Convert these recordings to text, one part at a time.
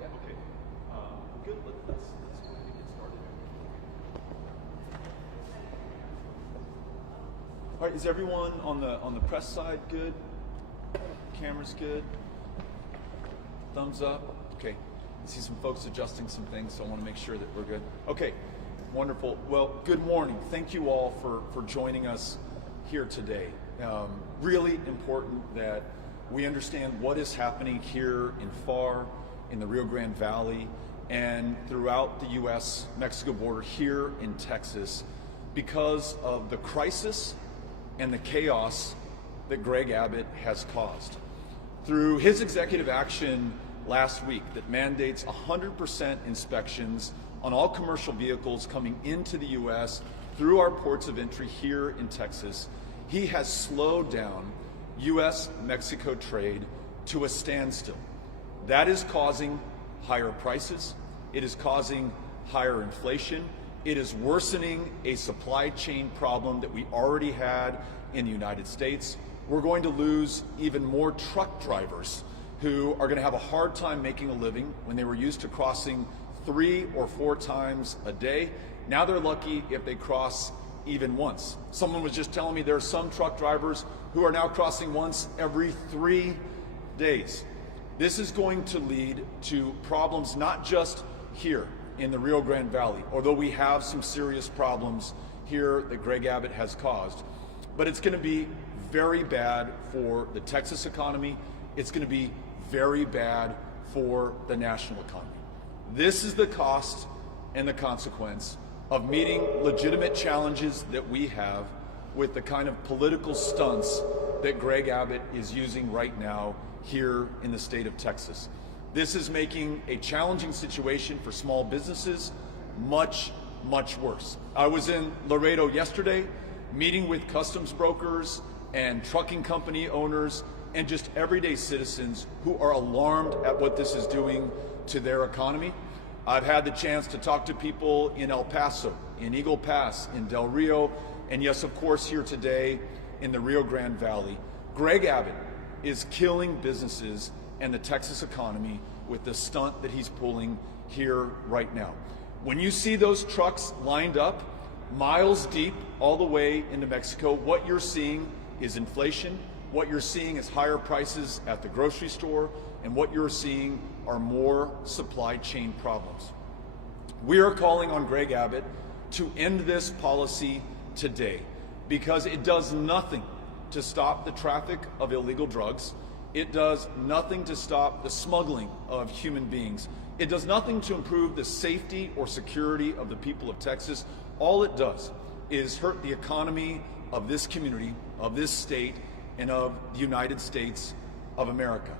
Yeah. Okay. Good. Let's go ahead and get started. All right. Is everyone on the press side good? Camera's good. Thumbs up. Okay. I see some folks adjusting some things, so I want to make sure that we're good. Okay. Wonderful. Well, good morning. Thank you all for joining us here today. Really important that we understand what is happening here in FAR, in the Rio Grande Valley, and throughout the U.S.-Mexico border here in Texas because of the crisis and the chaos that Greg Abbott has caused. Through his executive action last week that mandates 100% inspections on all commercial vehicles coming into the U.S. through our ports of entry here in Texas, he has slowed down U.S.-Mexico trade to a standstill. That is causing higher prices. It is causing higher inflation. It is worsening a supply chain problem that we already had in the United States. We're going to lose even more truck drivers who are going to have a hard time making a living when they were used to crossing 3 or 4 times a day. Now they're lucky if they cross even once. Someone was just telling me there are some truck drivers who are now crossing once every 3 days. This is going to lead to problems not just here in the Rio Grande Valley, although we have some serious problems here that Greg Abbott has caused, but it's going to be very bad for the Texas economy. It's going to be very bad for the national economy. This is the cost and the consequence of meeting legitimate challenges that we have with the kind of political stunts that Greg Abbott is using right now here in the state of Texas. This is making a challenging situation for small businesses much, much worse. I was in Laredo yesterday meeting with customs brokers and trucking company owners and just everyday citizens who are alarmed at what this is doing to their economy. I've had the chance to talk to people in El Paso, in Eagle Pass, in Del Rio, and yes, of course, here today in the Rio Grande Valley. Greg Abbott is killing businesses and the Texas economy with the stunt that he's pulling here right now. When you see those trucks lined up, miles deep, all the way into Mexico, what you're seeing is inflation. What you're seeing is higher prices at the grocery store, and what you're seeing are more supply chain problems. We are calling on Greg Abbott to end this policy today because it does nothing to stop the traffic of illegal drugs. It does nothing to stop the smuggling of human beings. It does nothing to improve the safety or security of the people of Texas. All it does is hurt the economy of this community, of this state, and of the United States of America.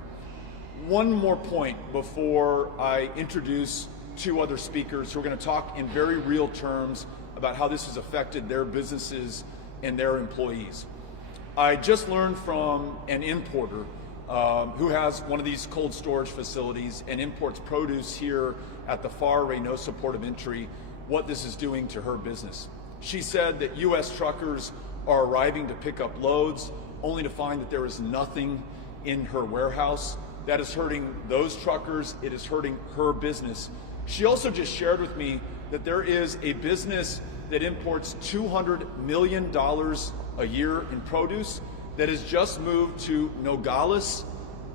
One more point before I introduce 2 other speakers who are going to talk in very real terms about how this has affected their businesses and their employees. I just learned from an importer who has one of these cold storage facilities and imports produce here at the FAR Reynosa Port of Entry, what this is doing to her business. She said that U.S. truckers are arriving to pick up loads only to find that there is nothing in her warehouse. That is hurting those truckers. It is hurting her business. She also just shared with me that there is a business that imports $200 million a year in produce that has just moved to Nogales,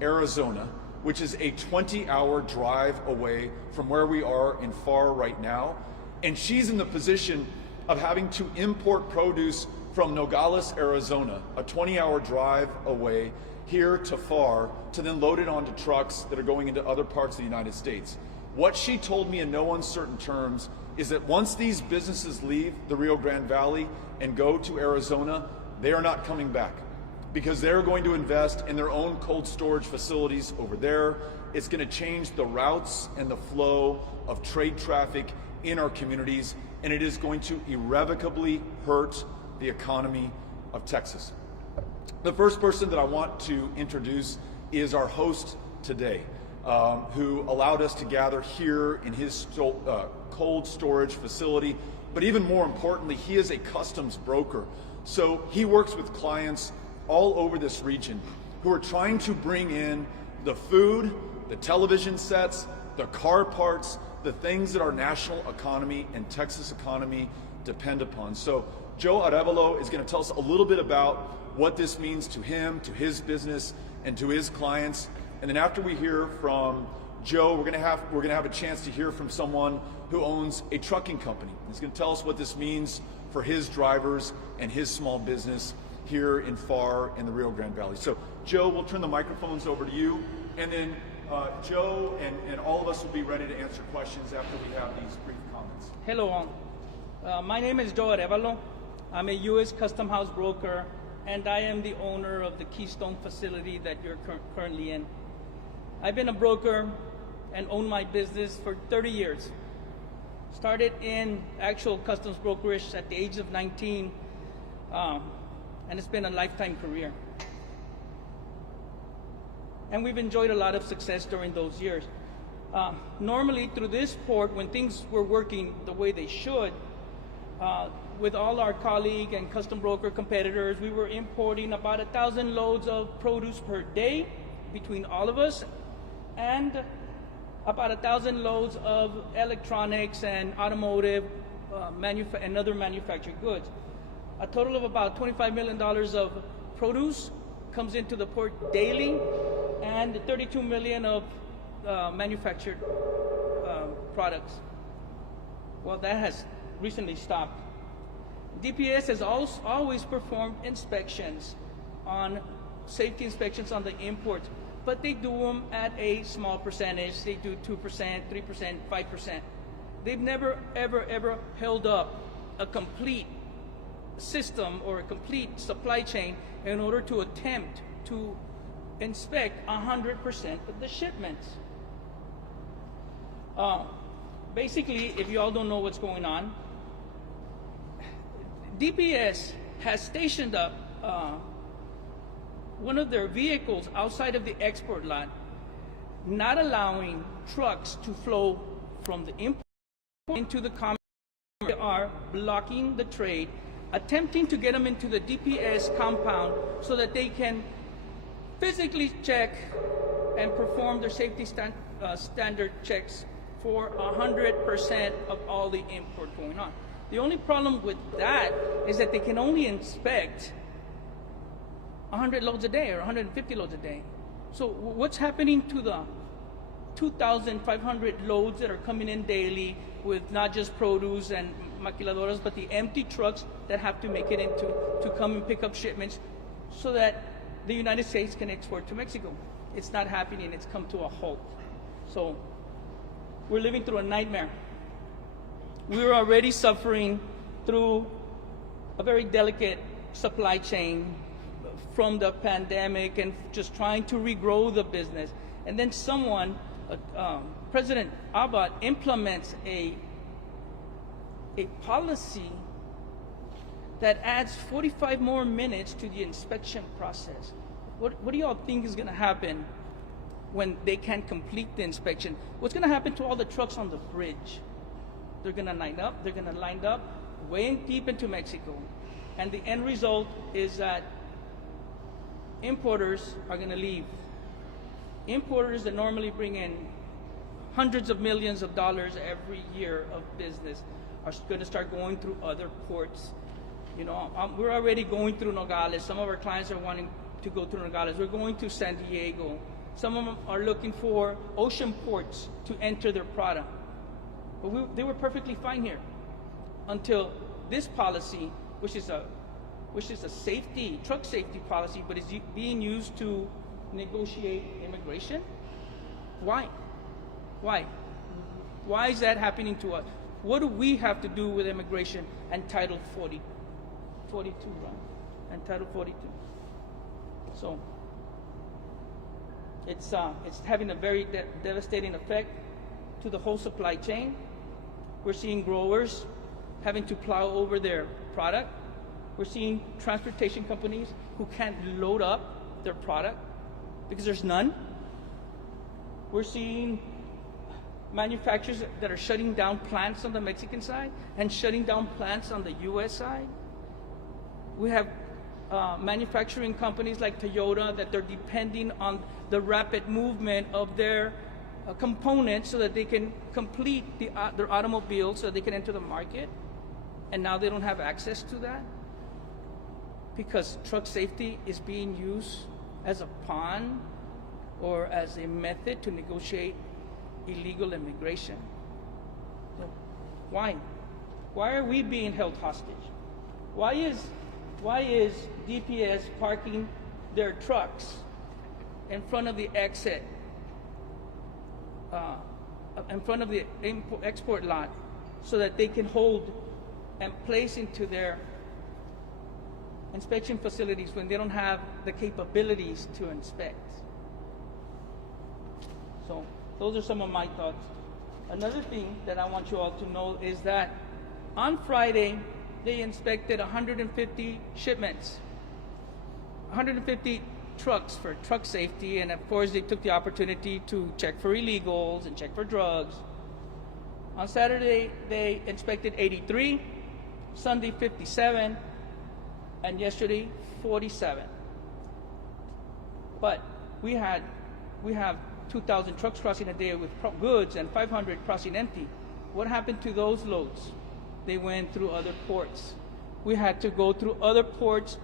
Arizona, which is a 20-hour drive away from where we are in FAR right now. And she's in the position of having to import produce from Nogales, Arizona, a 20-hour drive away here to FAR, to then load it onto trucks that are going into other parts of the United States. What she told me in no uncertain terms is that once these businesses leave the Rio Grande Valley and go to Arizona, they are not coming back because they're going to invest in their own cold storage facilities over there. It's going to change the routes and the flow of trade traffic in our communities, and it is going to irrevocably hurt the economy of Texas. The first person that I want to introduce is our host today, who allowed us to gather here in his cold storage facility. But even more importantly, he is a customs broker. So he works with clients all over this region who are trying to bring in the food, the television sets, the car parts, the things that our national economy and Texas economy depend upon. So Joe Arevalo is going to tell us a little bit about what this means to him, to his business, and to his clients. And then after we hear from Joe, we're going to have a chance to hear from someone who owns a trucking company. He's going to tell us what this means for his drivers and his small business here in FAR in the Rio Grande Valley. So Joe, we'll turn the microphones over to you, and then Joe and all of us will be ready to answer questions after we have these brief comments. Hello all. My name is Joe Arevalo. I'm a U.S. Custom House broker, and I am the owner of the Keystone facility that you're currently in. I've been a broker and owned my business for 30 years. Started in actual customs brokerage at the age of 19, and it's been a lifetime career. And we've enjoyed a lot of success during those years. Normally through this port, when things were working the way they should, with all our colleague and custom broker competitors, we were importing about 1,000 loads of produce per day between all of us, and about 1,000 loads of electronics and automotive and other manufactured goods. A total of about $25 million of produce comes into the port daily, and 32 million of manufactured products. Well, that has recently stopped. DPS has always performed inspections safety inspections on the imports, but they do them at a small percentage. They do 2%, 3%, 5%. They've never, ever held up a complete system or a complete supply chain in order to attempt to inspect 100% of the shipments. Basically, if you all don't know what's going on, DPS has stationed up one of their vehicles outside of the export lot, not allowing trucks to flow from the import into the commerce. They are blocking the trade, attempting to get them into the DPS compound so that they can physically check and perform their safety standard checks for 100% of all the import going on. The only problem with that is that they can only inspect 100 loads a day or 150 loads a day. So what's happening to the 2,500 loads that are coming in daily with not just produce and maquiladoras, but the empty trucks that have to make it to come and pick up shipments so that the United States can export to Mexico? It's not happening. It's come to a halt. So we're living through a nightmare. We're already suffering through a very delicate supply chain from the pandemic and just trying to regrow the business. And then President Abbott implements a policy that adds 45 more minutes to the inspection process. What do y'all think is going to happen when they can't complete the inspection? What's going to happen to all the trucks on the bridge? They're going to line up way deep into Mexico. And the end result is that importers are going to leave. Importers that normally bring in hundreds of millions of dollars every year of business are going to start going through other ports. You know, we're already going through Nogales. Some of our clients are wanting to go through Nogales. We're going to San Diego. Some of them are looking for ocean ports to enter their product. But they were perfectly fine here until this policy, which is a truck safety policy, but is being used to negotiate immigration. Why? Why is that happening to us? What do we have to do with immigration and Title 42, right? And Title 42. So it's having a very devastating effect to the whole supply chain. We're seeing growers having to plow over their product. We're seeing transportation companies who can't load up their product because there's none. We're seeing manufacturers that are shutting down plants on the Mexican side and shutting down plants on the US side. We have manufacturing companies like Toyota that they're depending on the rapid movement of their components so that they can complete their automobile so that they can enter the market, and now they don't have access to that because truck safety is being used as a pawn or as a method to negotiate illegal immigration. So why? Why are we being held hostage? Why is DPS parking their trucks in front of the exit, in front of the export lot, so that they can hold and place into their inspection facilities when they don't have the capabilities to inspect? So those are some of my thoughts. Another thing that I want you all to know is that on Friday, they inspected 150 shipments, 150 trucks for truck safety, and of course they took the opportunity to check for illegals and check for drugs. On Saturday, they inspected 83, Sunday 57, and yesterday 47. But we have 2,000 trucks crossing a day with goods and 500 crossing empty. What happened to those loads? They went through other ports. We had to go through other ports,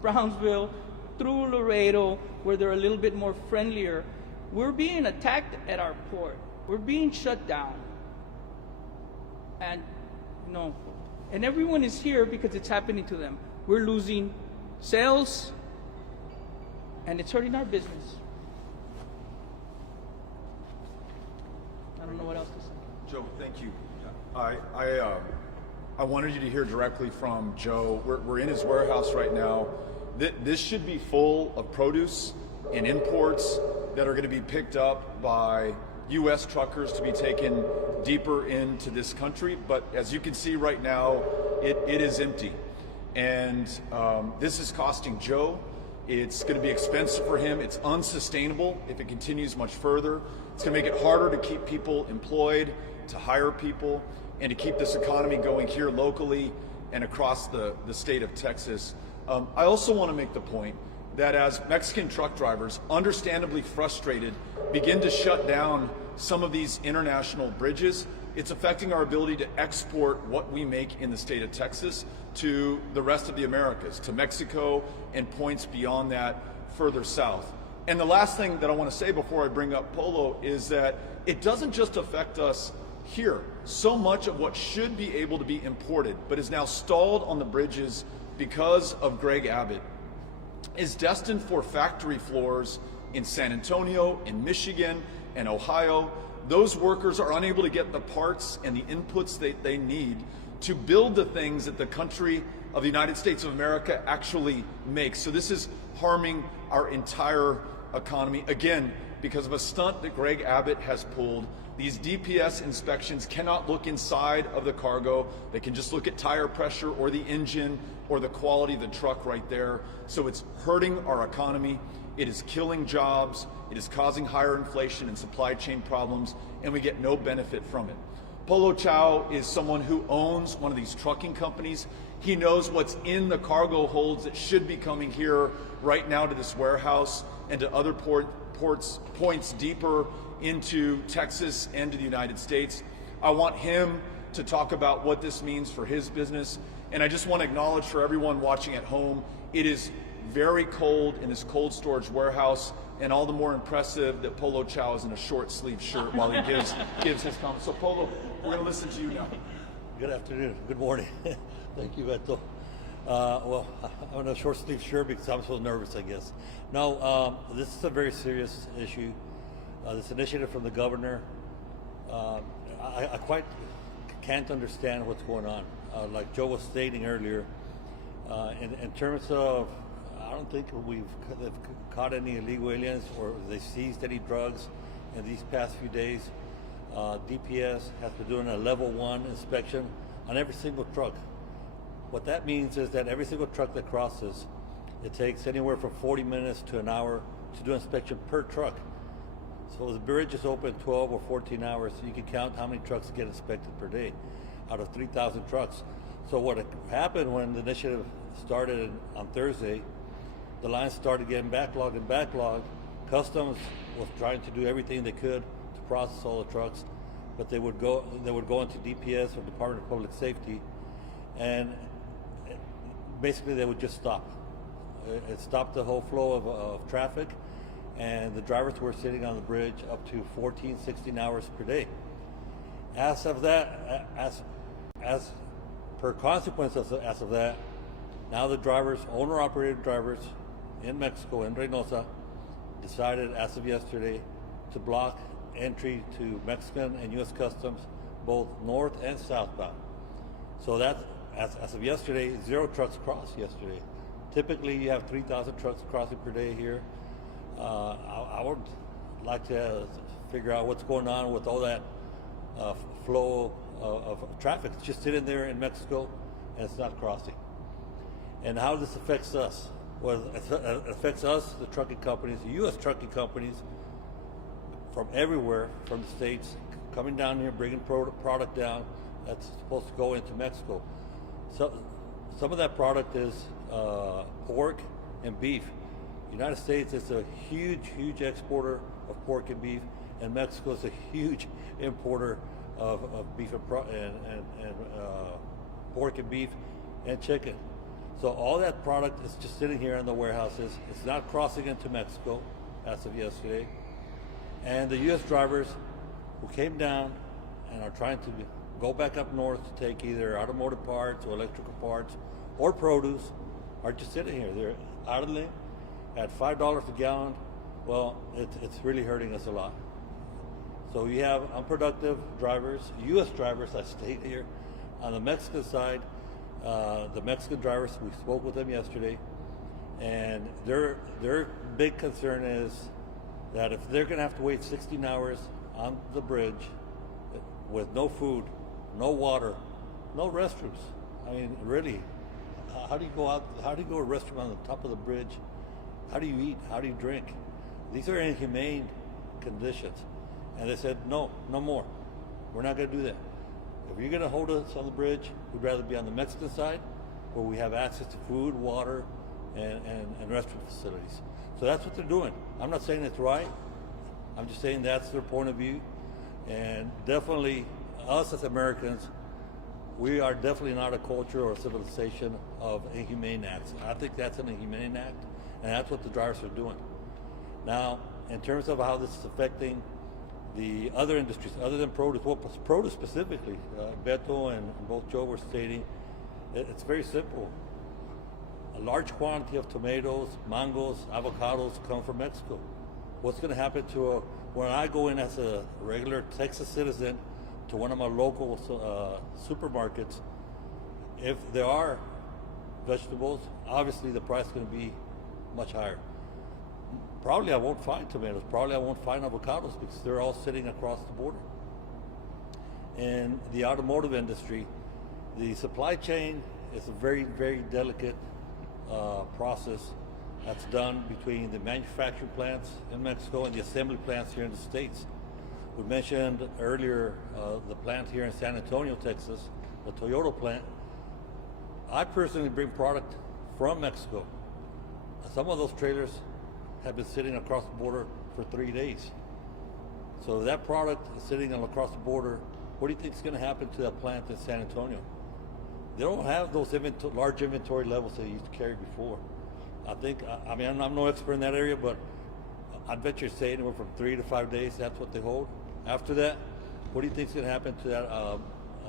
Brownsville, through Laredo, where they're a little bit more friendlier. We're being attacked at our port. We're being shut down. And and everyone is here because it's happening to them. We're losing sales, and it's hurting our business. I don't know what else to say. Joe, thank you. I wanted you to hear directly from Joe. We're in his warehouse right now. This should be full of produce and imports that are going to be picked up by U.S. truckers to be taken deeper into this country. But as you can see right now, it is empty. And this is costing Joe. It's going to be expensive for him. It's unsustainable if it continues much further. It's going to make it harder to keep people employed, to hire people, and to keep this economy going here locally and across the state of Texas. I also want to make the point that as Mexican truck drivers, understandably frustrated, begin to shut down some of these international bridges, it's affecting our ability to export what we make in the state of Texas to the rest of the Americas, to Mexico and points beyond that further south. And the last thing that I want to say before I bring up Polo is that it doesn't just affect us here. So much of what should be able to be imported, but is now stalled on the bridges because of Greg Abbott, is destined for factory floors in San Antonio, in Michigan, and Ohio. Those workers are unable to get the parts and the inputs they need to build the things that the country of the United States of America actually makes. So this is harming our entire economy, again, because of a stunt that Greg Abbott has pulled. These DPS inspections cannot look inside of the cargo. They can just look at tire pressure or the engine or the quality of the truck right there. So it's hurting our economy. It is killing jobs. It is causing higher inflation and supply chain problems, and we get no benefit from it. Polo Chow is someone who owns one of these trucking companies. He knows what's in the cargo holds that should be coming here right now to this warehouse and to other points deeper into Texas and to the United States. I want him to talk about what this means for his business. And I just want to acknowledge for everyone watching at home, it is very cold in this cold storage warehouse, and all the more impressive that Polo Chow is in a short sleeve shirt while he gives his comments. So Polo, we're going to listen to you now. Good afternoon. Good morning. Thank you, Beto. Well, I'm in a short sleeve shirt because I'm so nervous, I guess. No, this is a very serious issue. This initiative from the governor, I quite can't understand what's going on. Like Joe was stating earlier, in terms of, I don't think they've caught any illegal aliens or they seized any drugs in these past few days. DPS has been doing a level 1 inspection on every single truck. What that means is that every single truck that crosses, it takes anywhere from 40 minutes to an hour to do inspection per truck. So the bridge is open 12 or 14 hours, so you can count how many trucks get inspected per day out of 3,000 trucks. So what happened when the initiative started on Thursday, the lines started getting backlogged and backlogged. Customs was trying to do everything they could to process all the trucks, but they would go into DPS or Department of Public Safety, and basically they would just stop. It stopped the whole flow of traffic, and the drivers were sitting on the bridge up to 14, 16 hours per day. As of that, as per consequence as of that, now the drivers, owner-operated drivers in Mexico, in Reynosa, decided as of yesterday to block entry to Mexican and U.S. Customs, both north and southbound. So that, as of yesterday, 0 trucks crossed yesterday. Typically, you have 3,000 trucks crossing per day here. I would like to figure out what's going on with all that flow of traffic. It's just sitting there in Mexico, and it's not crossing. And how this affects us? Well, it affects us, the trucking companies, the U.S. trucking companies, from everywhere, from the States, coming down here, bringing product down that's supposed to go into Mexico. So some of that product is pork and beef. The United States is a huge exporter of pork and beef, and Mexico is a huge importer of beef and pork and beef and chicken. So all that product is just sitting here in the warehouses. It's not crossing into Mexico as of yesterday. And the U.S. drivers who came down and are trying to go back up north to take either automotive parts or electrical parts or produce are just sitting here. They're idling at $5 a gallon. Well, it's really hurting us a lot. So we have unproductive drivers, U.S. drivers that stayed here. On the Mexican side, the Mexican drivers, we spoke with them yesterday, and their big concern is that if they're going to have to wait 16 hours on the bridge with no food, no water, no restrooms. I mean, really, how do you go out? How do you go to a restroom on the top of the bridge? How do you eat? How do you drink? These are inhumane conditions. And they said, no more. We're not going to do that. If you're going to hold us on the bridge, we'd rather be on the Mexican side, where we have access to food, water, and restroom facilities. So that's what they're doing. I'm not saying it's right. I'm just saying that's their point of view. And definitely, us as Americans, we are definitely not a culture or a civilization of inhumane acts. I think that's an inhumane act, and that's what the drivers are doing. Now, in terms of how this is affecting the other industries, other than produce, well, produce specifically, Beto and both Joe were stating, it's very simple. A large quantity of tomatoes, mangoes, avocados come from Mexico. What's going to happen to when I go in as a regular Texas citizen to one of my local supermarkets? If there are vegetables, obviously the price is going to be much higher. Probably I won't find tomatoes. Probably I won't find avocados because they're all sitting across the border. In the automotive industry, the supply chain is a very, very delicate process that's done between the manufacturing plants in Mexico and the assembly plants here in the States. We mentioned earlier the plant here in San Antonio, Texas, the Toyota plant. I personally bring product from Mexico. Some of those trailers have been sitting across the border for 3 days. So that product is sitting across the border. What do you think is going to happen to that plant in San Antonio? They don't have those large inventory levels they used to carry before. I think, I mean, I'm no expert in that area, but I'd bet you're saying anywhere from 3 to 5 days, that's what they hold. After that, what do you think is going to happen to that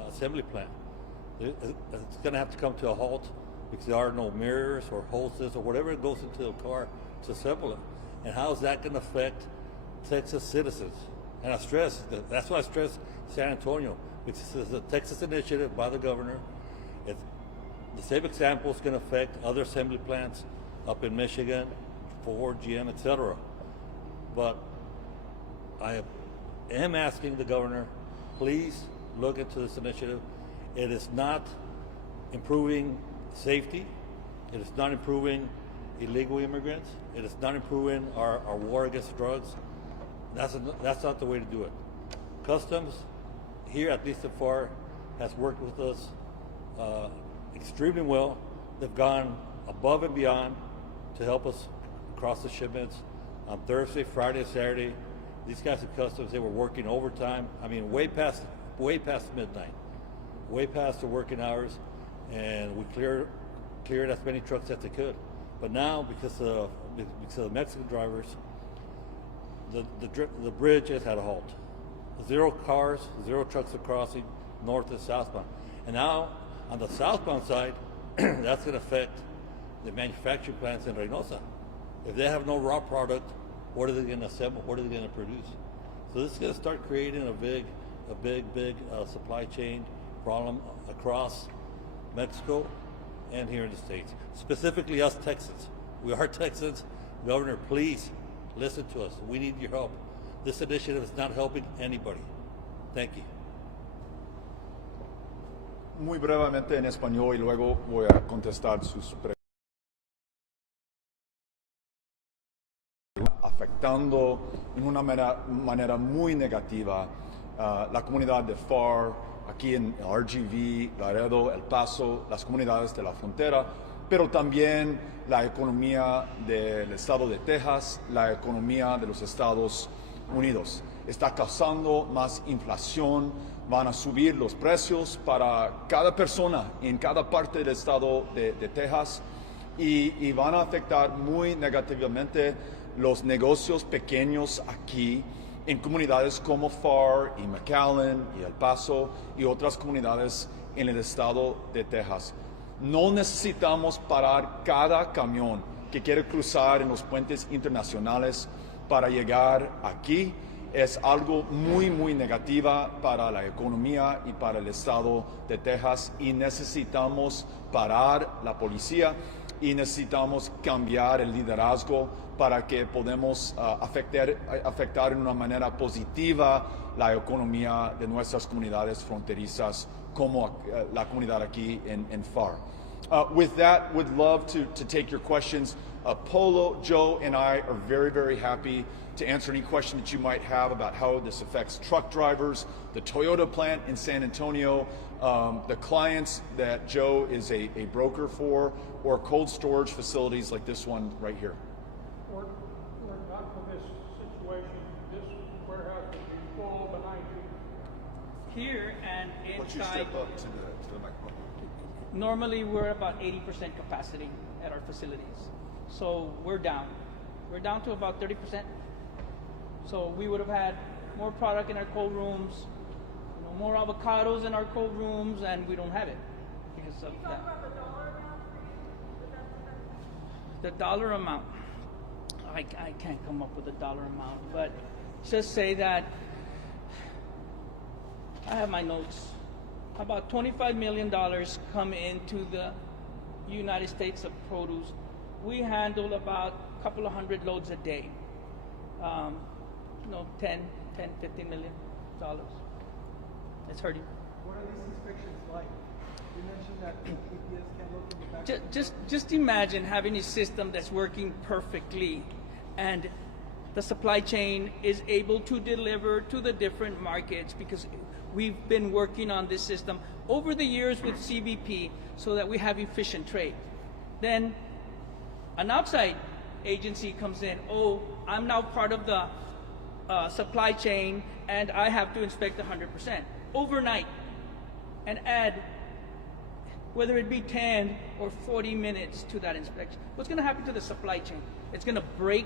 assembly plant? It's going to have to come to a halt because there are no mirrors or hoses or whatever goes into the car to assemble it. And how is that going to affect Texas citizens? And I stress, that's why I stress San Antonio, because it's a Texas initiative by the governor. The same example is going to affect other assembly plants up in Michigan, Ford, GM, etc. But I am asking the governor, please look into this initiative. It is not improving safety. It is not improving illegal immigrants. It is not improving our war against drugs. That's not the way to do it. Customs here, at least so far, has worked with us extremely well. They've gone above and beyond to help us cross the shipments on Thursday, Friday, Saturday. These guys at Customs, they were working overtime. I mean, way past midnight, way past the working hours, and we cleared as many trucks as they could. But now, because of the Mexican drivers, the bridge has had a halt. 0 cars, 0 trucks are crossing north and southbound. And now, on the southbound side, that's going to affect the manufacturing plants in Reynosa. If they have no raw product, what are they going to assemble? What are they going to produce? So this is going to start creating a big supply chain problem across Mexico and here in the States. Specifically us Texans. We are Texans. Governor, please listen to us. We need your help. This initiative is not helping anybody. Thank you. Muy brevemente en español y luego voy a contestar sus preguntas. Afectando en una manera muy negativa la comunidad de FAR, aquí en RGV, Laredo, El Paso, las comunidades de la frontera, pero también la economía del estado de Texas, la economía de los Estados Unidos. Está causando más inflación, van a subir los precios para cada persona en cada parte del estado de Texas y van a afectar muy negativamente los negocios pequeños aquí en comunidades como FAR y McAllen y El Paso y otras comunidades en el estado de Texas. No necesitamos parar cada camión que quiere cruzar en los puentes internacionales para llegar aquí. Es algo muy negativa para la economía y para el estado de Texas y necesitamos parar la policía y necesitamos cambiar el liderazgo para que podamos afectar en una manera positiva la economía de nuestras comunidades fronterizas como la comunidad aquí en FAR. With that, would love to take your questions. Polo, Joe, and I are very happy to answer any question that you might have about how this affects truck drivers, the Toyota plant in San Antonio, the clients that Joe is a broker for, or cold storage facilities like this one right here. Or not for this situation, this warehouse would be full behind you. Here and Why don't you inside, step up to the microphone? normally we're about 80% capacity at our facilities. So we're down. We're down to about 30%. So we would have had more product in our cold rooms, more avocados in our cold rooms, and we don't have it because of that. The dollar amount, I can't come up with a dollar amount, but just say that I have my notes. About $25 million come into the United States of produce. We handle about a couple of hundred loads a day. 10, $15 million. It's hurting. What are these inspections like? You mentioned that DPS can look in the back. Just imagine having a system that's working perfectly and the supply chain is able to deliver to the different markets because we've been working on this system over the years with CBP so that we have efficient trade. Then an outside agency comes in, oh, I'm now part of the supply chain and I have to inspect 100% overnight and add whether it be 10 or 40 minutes to that inspection. What's going to happen to the supply chain? It's going to break,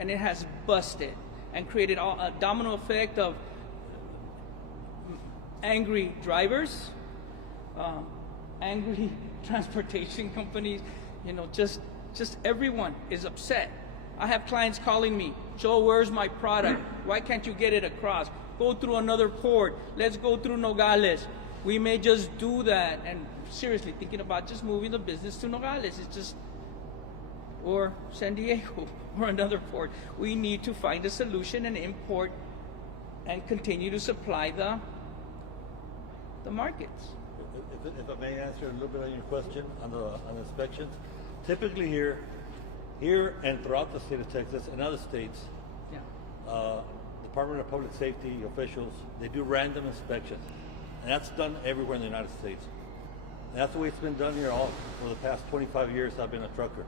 and it has busted and created a domino effect of angry drivers, angry transportation companies, just everyone is upset. I have clients calling me, Joe, where's my product? Why can't you get it across? Go through another port. Let's go through Nogales. We may just do that. And seriously, thinking about just moving the business to Nogales. It's just, or San Diego, or another port. We need to find a solution and import and continue to supply the markets. If I may answer a little bit on your question on the inspections, typically here and throughout the state of Texas and other states, Department of Public Safety officials, they do random inspections, and that's done everywhere in the United States. And that's the way it's been done here all for the past 25 years I've been a trucker.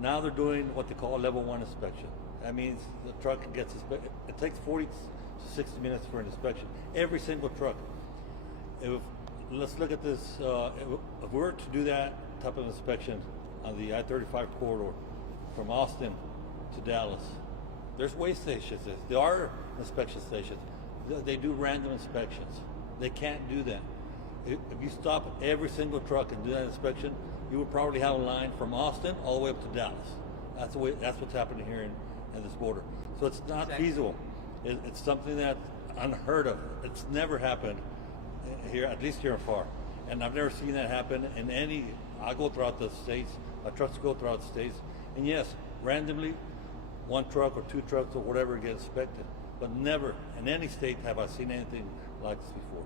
Now they're doing what they call a level 1 inspection. That means the truck gets inspected. It takes 40 to 60 minutes for an inspection. Every single truck. Let's look at this. If we were to do that type of inspection on the I-35 corridor from Austin to Dallas, there's weigh stations. There are inspection stations. They do random inspections. They can't do that. If you stop every single truck and do that inspection, you would probably have a line from Austin all the way up to Dallas. That's what's happening here in this border. So it's not feasible. It's something that's unheard of. It's never happened here, at least here in FAR. And I've never seen that happen in any. I go throughout the states. My trucks go throughout the states. And yes, randomly, one truck or two trucks or whatever get inspected. But never in any state have I seen anything like this before.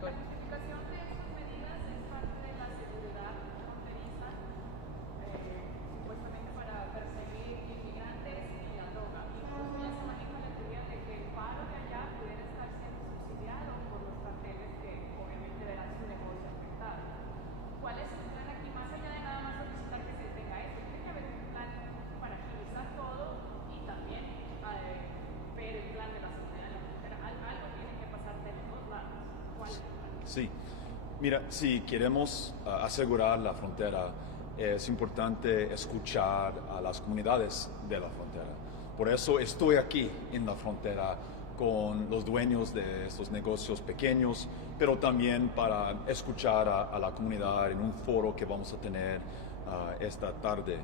La justificación de estas medidas es parte de la seguridad fronteriza, supuestamente para perseguir inmigrantes y la droga. Incluso ya se maneja la teoría de que el paro de allá pudiera estar siendo subsidiado por los carteles que obviamente verán su negocio afectado. ¿Cuál es el plan aquí? Más allá de nada más solicitar que se detenga esto, tiene que haber un plan para agilizar todo y también ver el plan de la seguridad de la frontera. Algo tiene que pasar de los dos lados. ¿Cuál es el plan? Sí, mira, si queremos asegurar la frontera, es importante escuchar a las comunidades de la frontera. Por eso estoy aquí en la frontera con los dueños de estos negocios pequeños, pero también para escuchar a la comunidad en un foro que vamos a tener esta tarde.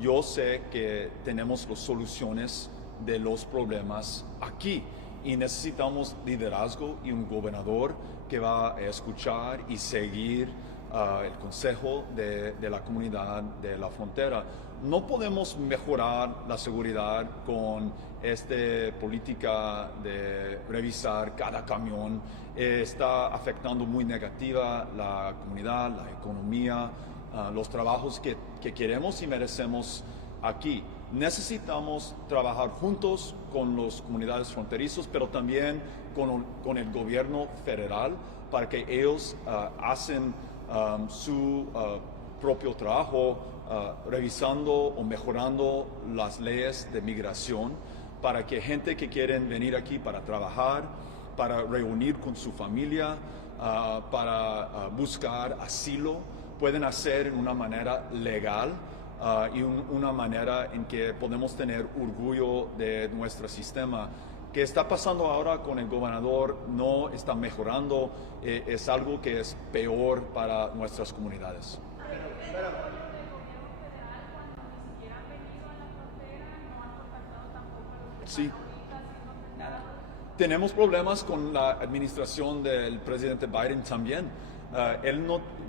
Yo sé que tenemos las soluciones de los problemas aquí y necesitamos liderazgo y un gobernador que va a escuchar y seguir el consejo de la comunidad de la frontera. No podemos mejorar la seguridad con esta política de revisar cada camión. Está afectando muy negativa la comunidad, la economía, los trabajos que queremos y merecemos aquí. Necesitamos trabajar juntos con las comunidades fronterizas, pero también con el gobierno federal para que ellos hacen su propio trabajo revisando o mejorando las leyes de migración para que gente que quieren venir aquí para trabajar, para reunir con su familia, para buscar asilo, pueden hacer en una manera legal y una manera en que podemos tener orgullo de nuestro sistema. ¿Qué está pasando ahora con el gobernador? No está mejorando, es algo que es peor para nuestras comunidades. Sí. Tenemos problemas con la administración del presidente Biden también.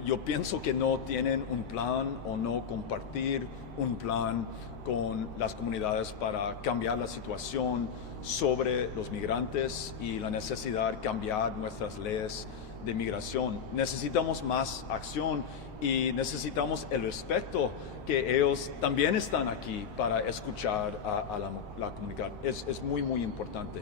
Yo pienso que no tienen un plan o no compartir un plan con las comunidades para cambiar la situación sobre los migrantes y la necesidad de cambiar nuestras leyes de migración. Necesitamos más acción y necesitamos el respeto que ellos también están aquí para escuchar a la comunidad. Es muy, muy importante.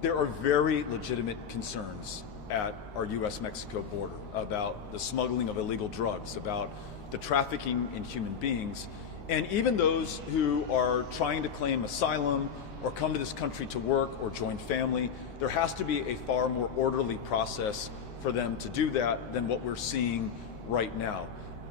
There are very legitimate concerns at our U.S.-Mexico border about the smuggling of illegal drugs, about the trafficking in human beings, and even those who are trying to claim asylum or come to this country to work or join family. There has to be a far more orderly process for them to do that than what we're seeing right now.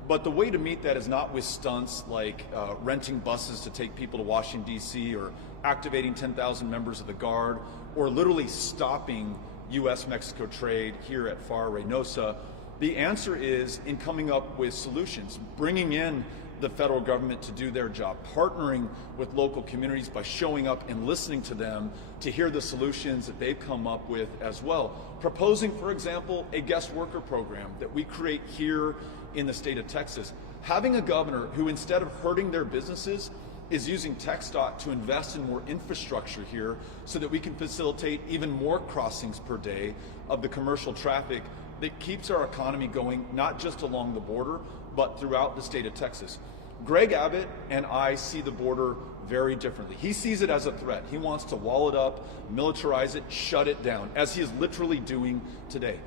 But the way to meet that is not with stunts like renting buses to take people to Washington, D.C., or activating 10,000 members of the Guard, or literally stopping U.S.-Mexico trade here at FAR Reynosa. The answer is in coming up with solutions, bringing in the federal government to do their job, partnering with local communities by showing up and listening to them to hear the solutions that they've come up with as well. Proposing, for example, a guest worker program that we create here in the state of Texas. Having a governor who, instead of hurting their businesses, is using TxDOT to invest in more infrastructure here so that we can facilitate even more crossings per day of the commercial traffic that keeps our economy going, not just along the border, but throughout the state of Texas. Greg Abbott and I see the border very differently. He sees it as a threat. He wants to wall it up, militarize it, shut it down, as he is literally doing today.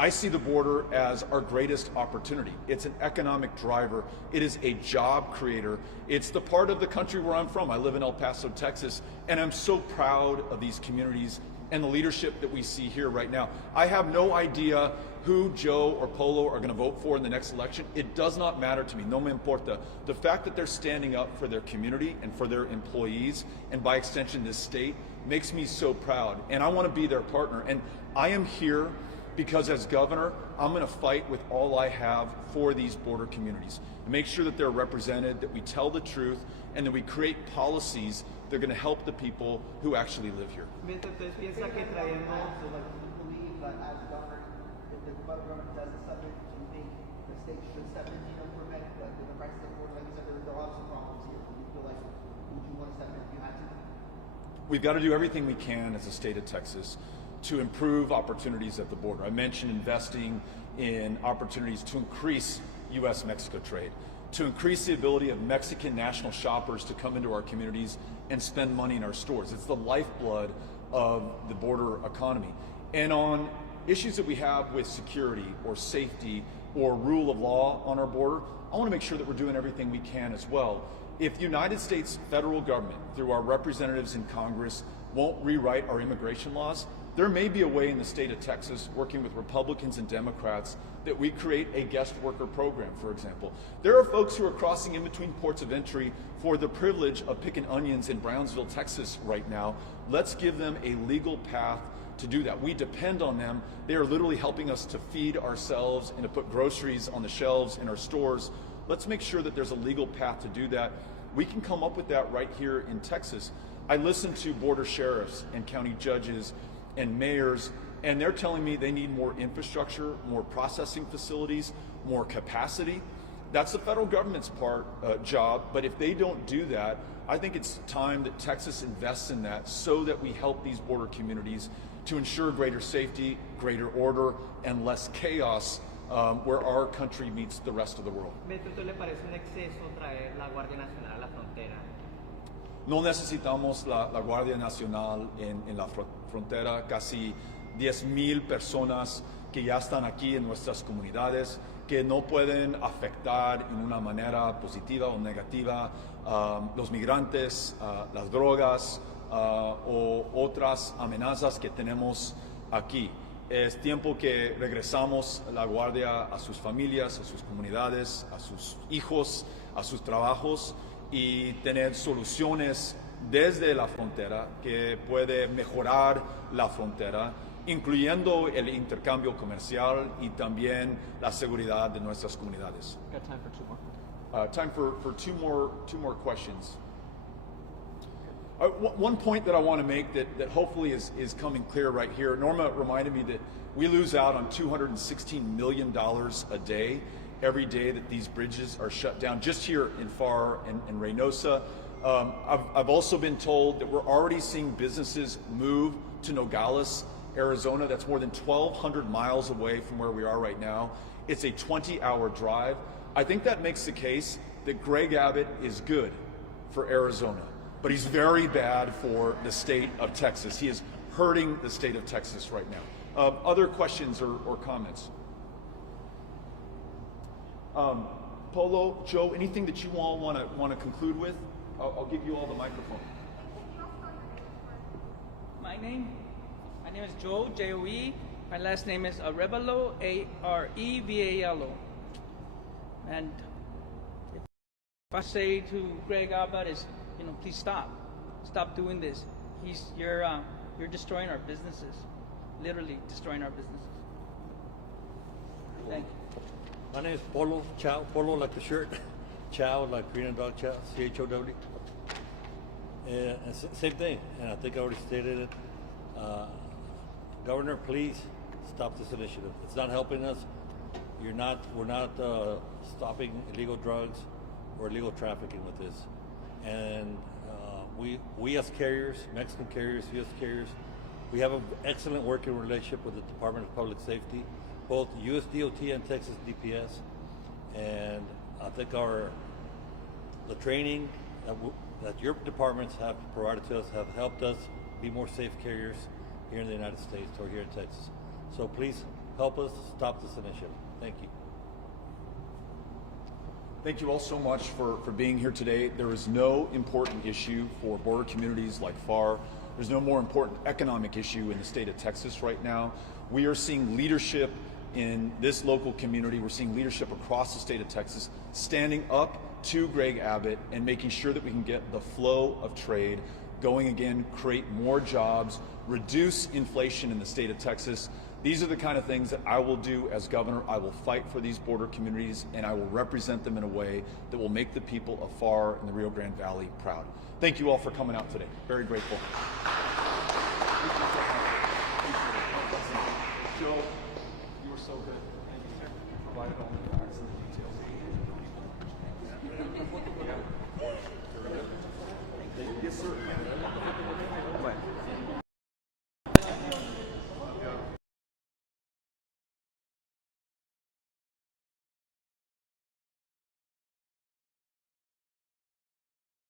I see the border as our greatest opportunity. It's an economic driver. It is a job creator. It's the part of the country where I'm from. I live in El Paso, Texas, and I'm so proud of these communities and the leadership that we see here right now. I have no idea who Joe or Polo are going to vote for in the next election. It does not matter to me. No me importa. The fact that they're standing up for their community and for their employees, and by extension this state, makes me so proud. And I want to be their partner. And I am here because as governor, I'm going to fight with all I have for these border communities. And make sure that they're represented, that we tell the truth, and that we create policies that are going to help the people who actually live here. Entonces piensa que traemos, so like, do you believe that as governor, if the federal government does the subject, do you think the state should step in, prevent the crisis of border? Like you said, there are some problems here. Do you feel like, would you want to step in if you had to? We've got to do everything we can as a state of Texas to improve opportunities at the border. I mentioned investing in opportunities to increase U.S.-Mexico trade, to increase the ability of Mexican national shoppers to come into our communities and spend money in our stores. It's the lifeblood of the border economy. And on issues that we have with security or safety or rule of law on our border, I want to make sure that we're doing everything we can as well. If the United States federal government, through our representatives in Congress, won't rewrite our immigration laws, there may be a way in the state of Texas, working with Republicans and Democrats, that we create a guest worker program, for example. There are folks who are crossing in between ports of entry for the privilege of picking onions in Brownsville, Texas right now. Let's give them a legal path to do that. We depend on them. They are literally helping us to feed ourselves and to put groceries on the shelves in our stores. Let's make sure that there's a legal path to do that. We can come up with that right here in Texas. I listen to border sheriffs and county judges and mayors, and they're telling me they need more infrastructure, more processing facilities, more capacity. That's the federal government's job, but if they don't do that, I think it's time that Texas invests in that so that we help these border communities to ensure greater safety, greater order, and less chaos where our country meets the rest of the world. Beto, ¿le parece un exceso traer la Guardia Nacional a la frontera? No necesitamos la Guardia Nacional en la frontera, casi 10,000 personas que ya están aquí en nuestras comunidades, que no pueden afectar en una manera positiva o negativa los migrantes, las drogas o otras amenazas que tenemos aquí. Es tiempo que regresamos la Guardia a sus familias, a sus comunidades, a sus hijos, a sus trabajos, y tener soluciones desde la frontera que puede mejorar la frontera, incluyendo el intercambio comercial y también la seguridad de nuestras comunidades. Got time for two more. Time for two more questions. One point that I want to make that hopefully is coming clear right here. Norma reminded me that we lose out on $216 million a day every day that these bridges are shut down, just here in FAR and Reynosa. I've also been told that we're already seeing businesses move to Nogales, Arizona. That's more than 1,200 miles away from where we are right now. It's a 20-hour drive. I think that makes the case that Greg Abbott is good for Arizona, but he's very bad for the state of Texas. He is hurting the state of Texas right now. Other questions or comments? Polo, Joe, anything that you all want to conclude with? I'll give you all the microphone. My name is Joe, J-O-E. My last name is Arevalo, A-R-E-V-A-L-O. And if I say to Greg Abbott is, please stop doing this. You're destroying our businesses, literally destroying our businesses. Thank you. My name is Polo, Chow, Polo like the shirt, Chow like Korean dog chow, C-H-O-W. Same thing, and I think I already stated it. Governor, please stop this initiative. It's not helping us. We're not stopping illegal drugs or illegal trafficking with this. And we as carriers, Mexican carriers, U.S. carriers, we have an excellent working relationship with the Department of Public Safety, both U.S. DOT and Texas DPS. And I think our the training that your departments have provided to us have helped us be more safe carriers here in the United States or here in Texas. So please help us stop this initiative. Thank you. Thank you all so much for being here today. There is no important issue for border communities like FAR. There's no more important economic issue in the state of Texas right now. We are seeing leadership in this local community. We're seeing leadership across the state of Texas standing up to Greg Abbott and making sure that we can get the flow of trade going again, create more jobs, reduce inflation in the state of Texas. These are the kind of things that I will do as governor. I will fight for these border communities, and I will represent them in a way that will make the people of FAR and the Rio Grande Valley proud. Thank you all for coming out today. Very grateful. Joe, you were so good. Thank you, sir. You provided all the facts and the details. Yeah. Yes, sir.